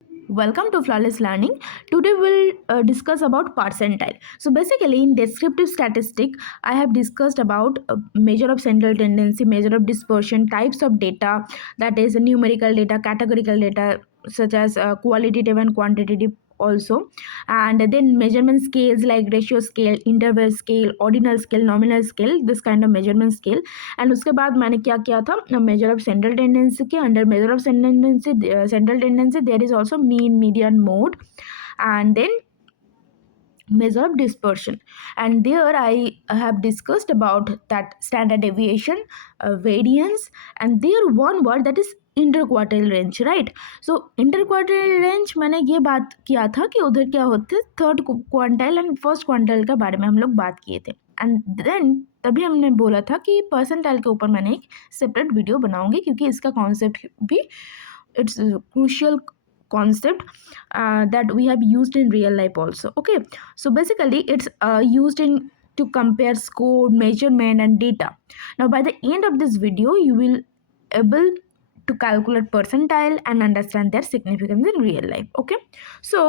Welcome to Flawless Learning. Today we'll discuss about percentile. So basically in descriptive statistic, I have discussed about measure of central tendency, measure of dispersion, types of data, that is numerical data, categorical data such as qualitative and quantitative also, and then measurement scales like ratio scale, interval scale, ordinal scale, nominal scale, this kind of measurement scale. And उसके बाद मैंने क्या किया था measure of central tendency के under measure of central tendency there is also mean median mode and then measure of dispersion, and there I have discussed about that standard deviation, variance, and there one word that is interquartile range, right. So interquartile range मैंने ये बात किया था कि उधर क्या होते third quantile and first quantile के बारे में हम लोग बात किए थे, एंड देन तभी हमने बोला था कि परसेंटाइल के ऊपर मैंने एक सेपरेट वीडियो बनाऊंगी क्योंकि इसका कॉन्सेप्ट भी it's crucial concept that we have used in real life also. Okay, so basically it's used in to compare score, measurement and data. Now by the end of this video you will able to calculate percentile and understand their significance in real life. Okay, so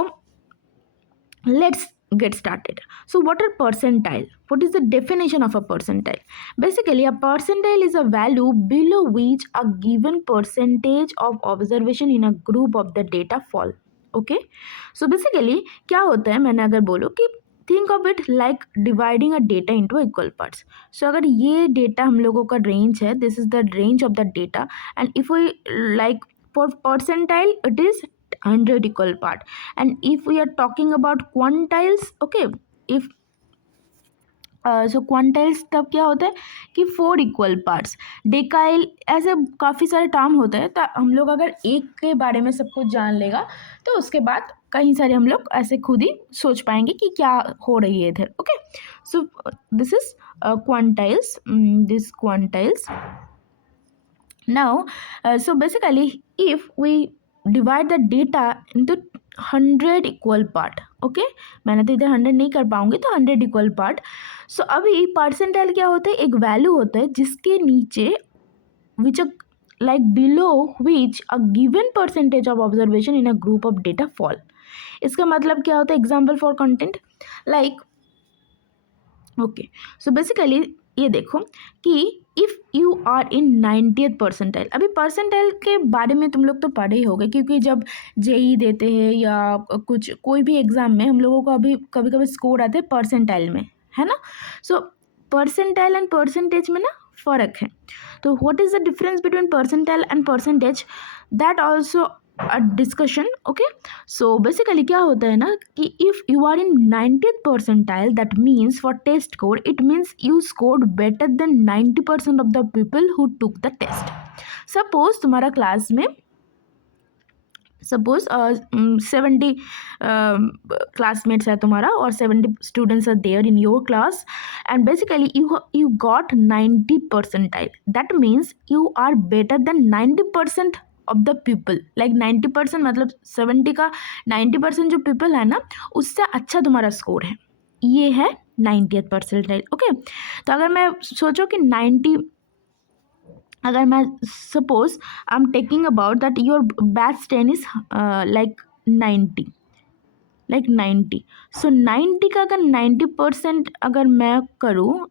let's get started. So what are percentile? What is the definition of a percentile? Basically a percentile is a value below which a given percentage of observation in a group of the data fall. Okay, so basically क्या होता है, मैंने अगर बोलूँ कि think of it like dividing a data into equal parts. So अगर ये data हम लोगों का रेंज है, this is the range of the data, and if we like for percentile it is 100 equal part, and if we are talking about quantiles, okay, if so quantiles तब क्या होता है कि 4 इक्वल पार्ट्स, डेकाइल, ऐसे काफ़ी सारे term होते हैं. तो हम लोग अगर एक के बारे में सब कुछ जान लेगा तो उसके बाद कहीं सारे हम लोग ऐसे खुद ही सोच पाएंगे कि क्या हो रही है इधर. Okay, so this is quantiles, this quantiles. Now so basically if we divide the data into 100 equal part, okay, मैंने तो इधर 100 नहीं कर पाऊंगी तो 100 इक्वल पार्ट. सो अभी परसेंटाइल क्या होता है, एक वैल्यू होता है जिसके नीचे which like below which a given percentage of observation in a group of data fall. इसका मतलब क्या होता है, example for content like, okay, so basically ये देखो कि if you are in 90th percentile. अभी परसेंटाइल के बारे में तुम लोग तो पढ़े ही होगे क्योंकि जब जेई देते हैं या कुछ कोई भी एग्ज़ाम में हम लोगों को अभी कभी कभी स्कोर आते हैं परसेंटाइल में, है ना. सो परसेंटाइल एंड परसेंटेज में ना फ़र्क है. तो what is the difference between percentile and percentage, that also a discussion. Okay, so basically क्या होता है ना कि if you are in 90th percentile, that means for test score it means you scored better than 90% of the people who took the test. Suppose तुम्हारा class में suppose 70 classmates है तुम्हारा और 70 students are there in your class, and basically you got 90 percentile. That means you are better than 90% of the people. Like 90% मतलब 70 का 90% जो people है ना उससे अच्छा तुम्हारा स्कोर है. ये है 90th परसेंटाइल. ओके, तो अगर मैं सोचो कि 90, अगर मैं suppose I am taking about that your batch 10 is like 90, like 90. सो 90 का अगर 90% अगर मैं करूँ,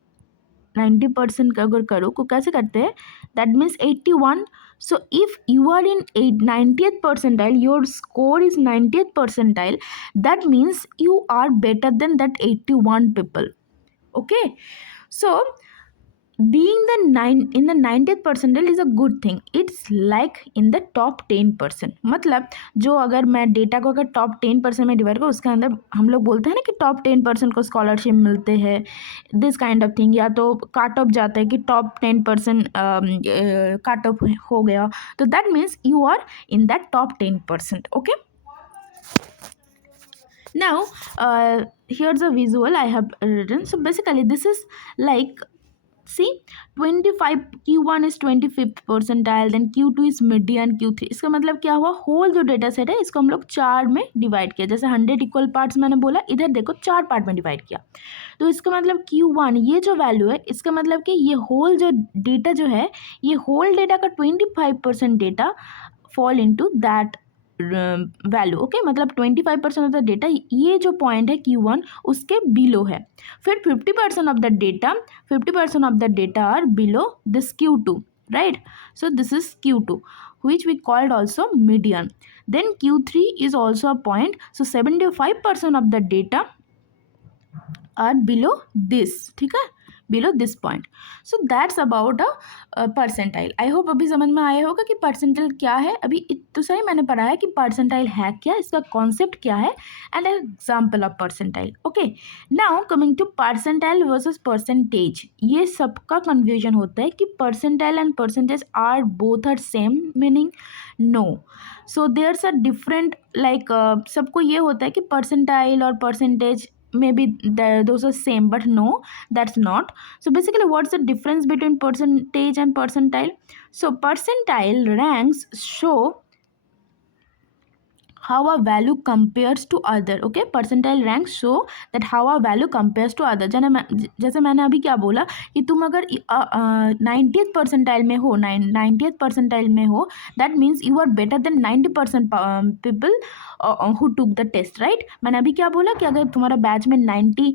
90% का अगर करूँ तो कैसे करते हैं, that means 81. So if you are in 90th percentile, your score is 90th percentile, that means you are better than that 81 people. Okay, so being in the 90th percentile is a good thing. It's like in the top 10%. मतलब जो अगर मैं data को अगर top 10% में divide करूँ उसके अंदर हम लोग बोलते हैं ना कि टॉप 10% को स्कॉलरशिप मिलते हैं, दिस काइंड ऑफ थिंग. या तो काट ऑफ जाता है कि टॉप 10% काट ऑफ हो गया, तो that means you are in that top 10%. Okay, now here's a visual I have written. So basically this is like, see, 25, Q1 is 25th percentile, then Q2 is median, Q3. इसका मतलब क्या हुआ, whole जो data set है इसको हम लोग 4 में डिवाइड किया. जैसे 100 इक्वल पार्ट्स मैंने बोला, इधर देखो 4 पार्ट में डिवाइड किया. तो इसका मतलब Q1 ये जो वैल्यू है इसका मतलब कि ये होल जो डेटा जो है, ये होल डेटा का 25% data fall into that value, okay, मतलब 25% ऑफ द डेटा, ये जो पॉइंट है Q1 उसके बिलो है। फिर 50% of the data, 50% of the data are below this Q2, right? So this is Q2, which we called also median. Then Q3 is also a point, so 75% of the data are below this, ठीक है, below this point. So that's about a percentile. I hope अभी समझ में आया होगा कि percentile क्या है। अभी तो सही मैंने पढ़ा है कि percentile है क्या, इसका concept क्या है, and an example of percentile. Okay, now coming to percentile versus percentage. ये सबका confusion होता है कि percentile and percentage are both are same meaning. No, so there's a different, like सबको ये होता है कि percentile और percentage maybe those are same, but no, that's not. So basically, what's the difference between percentage and percentile? So percentile ranks show how a value compares to other, okay, percentile ranks show that how a value compares to other. जैसे मैंने अभी क्या बोला कि तुम अगर 90th percentile में हो, 90th परसेंटाइल में हो, that means you are better than 90% people who took the test, right? मैंने अभी क्या बोला कि अगर तुम्हारा बैच में 90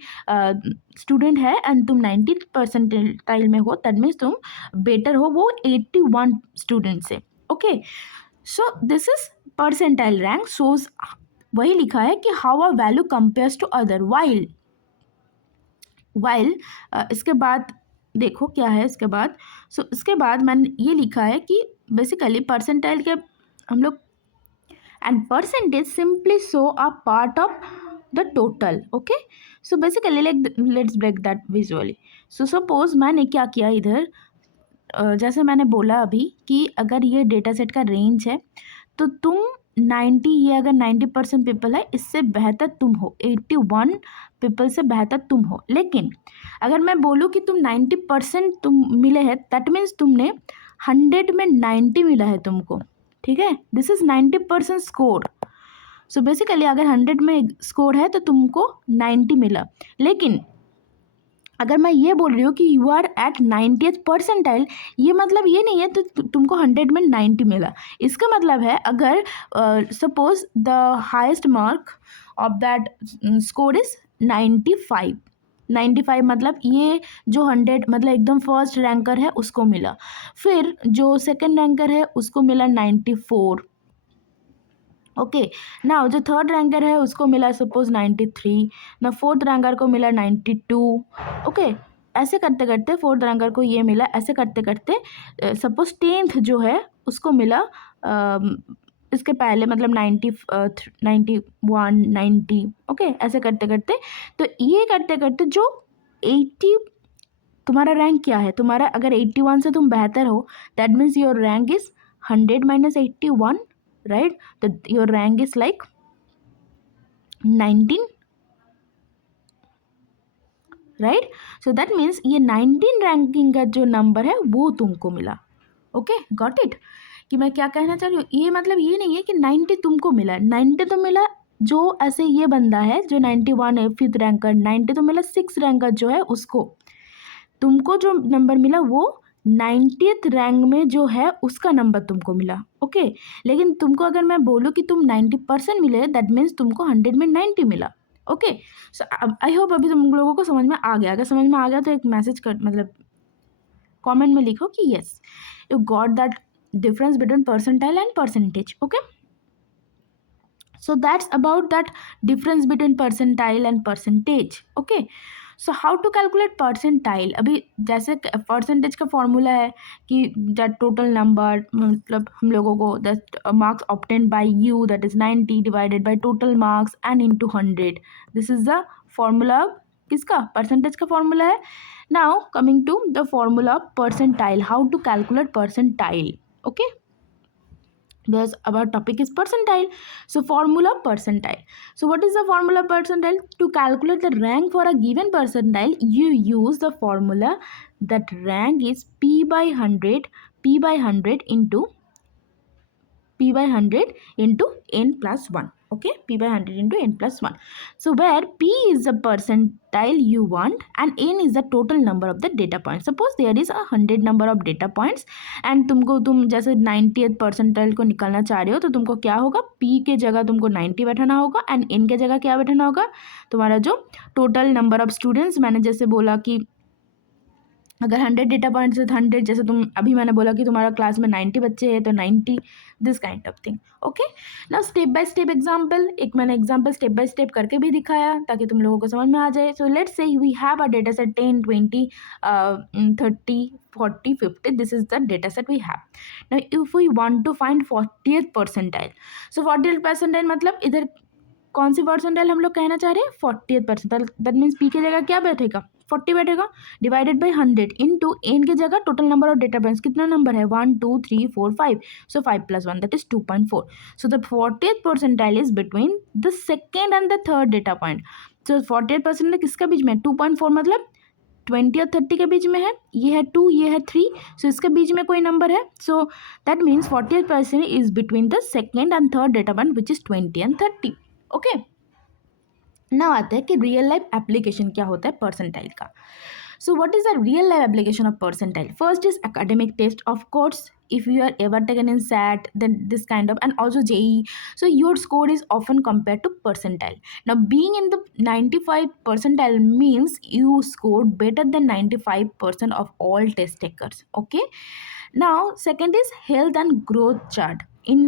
स्टूडेंट है एंड तुम 90th परसेंटाइल में हो, दैट मीन्स तुम बेटर हो वो 81 स्टूडेंट से, okay. So this is percentile rank shows, वही लिखा है कि how a value compares to other, while इसके बाद देखो क्या है इसके बाद। सो इसके बाद मैंने ये लिखा है कि बेसिकली परसेंटाइल के हम लोग and percentage simply show a part of the total, okay. So basically let's break that visually. So suppose मैंने क्या किया इधर, जैसे मैंने बोला अभी कि अगर ये डेटा सेट का रेंज है तो तुम 90, ये अगर 90% पीपल है, इससे बेहतर तुम हो, 81 पीपल से बेहतर तुम हो। लेकिन अगर मैं बोलूँ कि तुम 90% तुम मिले हैं, दैट मीन्स तुमने 100 में 90 मिला है तुमको, ठीक है, this is 90% score. So basically अगर 100 में स्कोर है तो तुमको 90 मिला। लेकिन अगर मैं ये बोल रही हूँ कि you are eight 90th percentile, ये मतलब ये नहीं है तो तुमको 100 में 90 मिला। इसका मतलब है अगर suppose the highest mark of that score is 95 मतलब ये जो 100 मतलब एकदम फर्स्ट रैंकर है उसको मिला, फिर जो सेकंड रैंकर है उसको मिला 94, ओके। नाउ जो थर्ड रैंकर है उसको मिला सपोज 93, ना फोर्थ रैंकर को मिला 92, ओके। ऐसे करते करते फोर्थ रैंकर को ये मिला, ऐसे करते करते सपोज 10th जो है उसको मिला इसके पहले मतलब 91 90, ओके। ऐसे करते करते तो ये करते करते जो 80 तुम्हारा रैंक क्या है, तुम्हारा अगर 81 से तुम बेहतर हो, that means your rank is 100 minus 81, right? Your rank is like 19, right? So that means ये 19 रैंकिंग का जो नंबर है वो तुमको मिला, ओके, गॉट इट? कि मैं क्या कहना चाह रही हूँ, ये मतलब ये नहीं है कि 90 तुमको मिला, 90 तो मिला जो ऐसे ये बंदा है जो 91 है, 5th रैंकर, 90 तो मिला 6th रैंकर जो है उसको, तुमको जो नंबर मिला वो 90th रैंक में जो है उसका नंबर तुमको मिला, ओके। लेकिन तुमको अगर मैं बोलूँ कि तुम 90% मिले, दैट मीन्स तुमको 100 में 90 मिला, ओके। सो आई होप अभी तुम लोगों को समझ में आ गया। अगर समझ में आ गया तो एक मैसेज कर, मतलब कमेंट में लिखो कि yes you got that difference between percentile and percentage, okay. So that's about that difference between percentile and percentage, okay. So how to calculate percentile, अभी जैसे परसेंटेज का फॉर्मूला है कि दैट टोटल नंबर, मतलब हम लोगों को that marks obtained by you, that is 90 divided by total marks and into 100, this is the formula किसका, परसेंटेज का फॉर्मूला है। Now coming to the formula of percentile, how to calculate percentile, okay. Thus our topic is percentile. So formula percentile. So what is the formula percentile? To calculate the rank for a given percentile, you use the formula that rank is p by 100 into n plus 1. Okay, p by 100 into n plus 1. So where p is the percentile you want and n is the total number of the data points. Suppose there is 100 number of data points and तुम जैसे 90th percentile को निकालना चाह रहे हो, तो तुमको क्या होगा, p के जगह तुमको 90 बैठाना होगा एंड n के जगह क्या बैठाना होगा, तुम्हारा जो टोटल नंबर ऑफ स्टूडेंट्स, मैंने जैसे बोला कि अगर 100 डेटा पॉइंट्स है तो 100, जैसे तुम अभी मैंने बोला कि तुम्हारा क्लास में 90 बच्चे हैं तो 90, this kind of thing. Okay, now step by step example, एक मैंने एग्जांपल स्टेप बाय स्टेप करके भी दिखाया ताकि तुम लोगों को समझ में आ जाए. So let's say we have a data set 10, 20, 30, 40, 50. This is the data set we have. Now if we want to find 40th percentile, so 40th percentile मतलब इधर कौन सी परसेंटाइल हम लोग कहना चाह रहे हैं, 40th percentile. That means P की जगह क्या बैठेगा, 40 बैठेगा, डिवाइडेड बाई 100 इंटू एन की जगह total number of data points कितना नंबर है, 1 2 3 4 5. सो 5 plus 1 that is 2.4. So the 40th percentile is between the second and the third data point. So 40th percentile किसका बीच में, 2.4 मतलब 20 और 30 के बीच में है, ये है 2, ये है 3, सो इसके बीच में कोई नंबर है. So that means 40th percent is between the second and third data point which is 20 and 30. Okay, now आते हैं कि रियल लाइफ एप्लीकेशन क्या होता है परसेंटाइल का. So what is the real life application of percentile. First is academic test, of course. If you are ever taken in SAT, then this kind of, and also JEE, so your score is often compared to percentile. Now being in the 95 percentile means you scored better than 95% of all test takers. Okay, now second is health and growth chart. in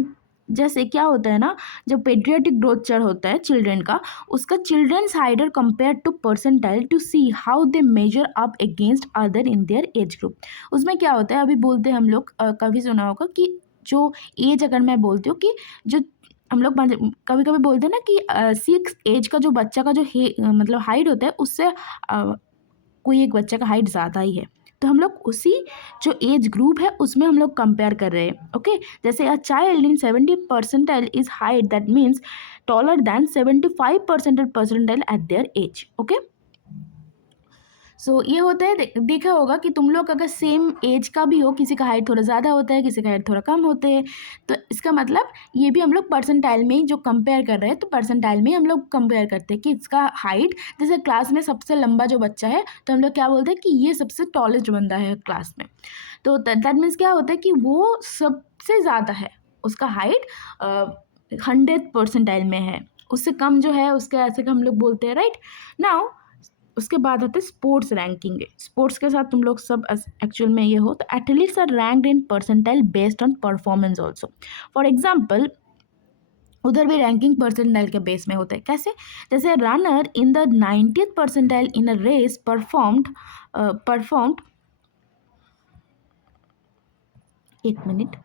जैसे क्या होता है ना, जब patriotic growth chart होता है children का, उसका children's height are compare to percentile to see how they measure up against other in their age group. उसमें क्या होता है, अभी बोलते हैं हम लोग, कभी सुना होगा कि जो एज, अगर मैं बोलती हूँ कि जो हम लोग कभी कभी बोलते हैं ना कि 6 एज का जो बच्चा का जो मतलब हाइट होता है उससे कोई एक बच्चे का हाइट ज़्यादा ही है, तो हम लोग उसी जो एज ग्रुप है उसमें हम लोग कंपेयर कर रहे हैं. ओके, जैसे a child in 70 percentile is height, that means taller than 75 percentile at their age. Okay, so ये होता है, देखा होगा कि तुम लोग अगर सेम एज का भी हो, किसी का हाइट थोड़ा ज़्यादा होता है, किसी का हाइट थोड़ा कम होते हैं, तो इसका मतलब ये भी हम लोग परसेंटाइल में ही जो कंपेयर कर रहे हैं, तो परसेंटाइल में हम लोग कंपेयर करते हैं कि इसका हाइट, जैसे क्लास में सबसे लंबा जो बच्चा है तो हम लोग क्या बोलते हैं कि ये सबसे टॉलेस्ट बंदा है क्लास में. तो दैट मीन्स क्या होता है कि वो सबसे ज़्यादा है, उसका हाइट 100th परसेंटाइल में है, उससे कम जो है उसके ऐसे का हम लोग बोलते हैं. राइट नाउ उसके बाद आते हैं स्पोर्ट्स रैंकिंग. स्पोर्ट्स के साथ तुम लोग सब एक्चुअल में ये हो, तो athletes are ranked in percentile based on performance also. For example उधर भी रैंकिंग परसेंटाइल के बेस में होता है. कैसे, जैसे runner in the 90th percentile in a race performed एक minute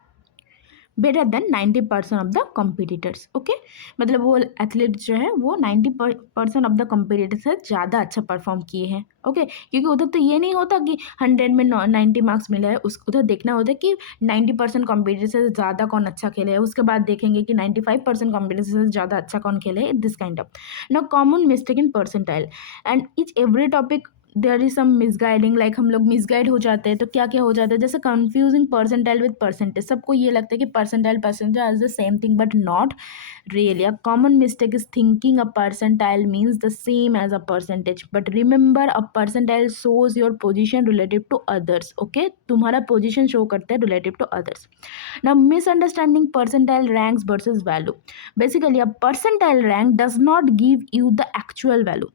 better than 90% of the competitors. Okay, मतलब वो एथलीट जो है वो 90% ऑफ द कॉम्पिटिटर से ज़्यादा अच्छा परफॉर्म किए हैं. ओके, क्योंकि उधर तो ये नहीं होता कि 100 में 90 मार्क्स मिला है, उधर देखना होता है कि 90% कॉम्पिटिटर से ज़्यादा कौन अच्छा खेले है, उसके बाद देखेंगे कि 95% कॉम्पिटिटर से ज़्यादा अच्छा कौन खेले है. This kind of. Now common mistake in percentile and each every topic there is some misguiding, like हम लोग मिसगाइड हो जाते हैं. तो क्या क्या हो जाता है, जैसे कंफ्यूजिंग परसेंटाइल विद परसेंटेज. सबको ये लगता है कि percentile percentile is the same thing, but not really. A common mistake is thinking a percentile means the same as a percentage, but remember a percentile shows your position relative to others. Okay, तुम्हारा position show करता है relative to others. Now misunderstanding percentile ranks versus value. Basically a percentile rank does not give you the actual value,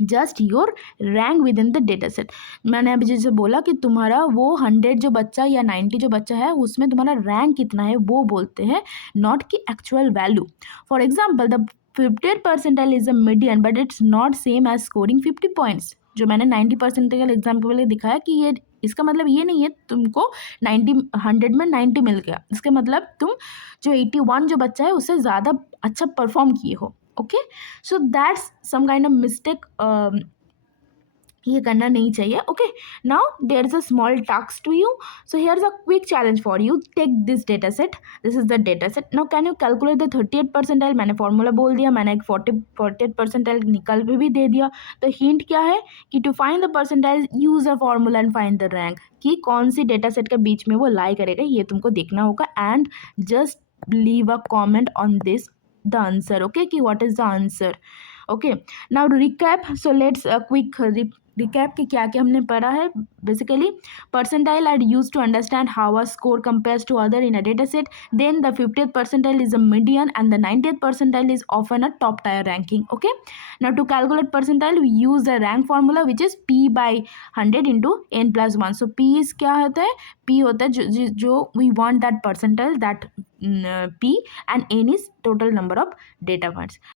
just your rank within the data set. मैंने अभी जैसे बोला कि तुम्हारा वो 100 जो बच्चा या 90 जो बच्चा है उसमें तुम्हारा रैंक कितना है वो बोलते हैं, नॉट कि actual value. For example the 50th percentile is a median but it's not same as scoring 50 points. जो मैंने 90 परसेंटाइल एग्जाम्पल में दिखाया कि ये इसका मतलब ये नहीं है तुमको 100 में 90 मिल गया, इसका मतलब तुम जो 81 जो बच्चा है उससे ज़्यादा अच्छा परफॉर्म किए हो. Okay, so that's some kind of mistake, ये करना नहीं चाहिए. Okay, now there is a small task to you. So here is a quick challenge for you. Take this data set, this is the data set. Now can you calculate the 30th percentile. मैंने formula बोल दिया, मैंने एक 40th percentile निकल भी दे दिया. तो hint क्या है कि to find the percentile use a formula and find the rank. कि कौन सी डेटा सेट के बीच में वो लाई करेगा ये तुमको देखना होगा. And just leave a comment on this the answer. Okay, कि what is the answer. Okay, now to recap, so let's quick recap कि क्या क्या हमने पढ़ा है. Basically, percentile are used to understand how a score compares to other in a data set. Then the 50th percentile is a median and the 90th percentile is often a top tier ranking. Okay, now to calculate percentile we use the rank formula which is p by 100 into n plus 1. So p is क्या होता है, p होता है जो we want that percentile, that p, and n is total number of data points.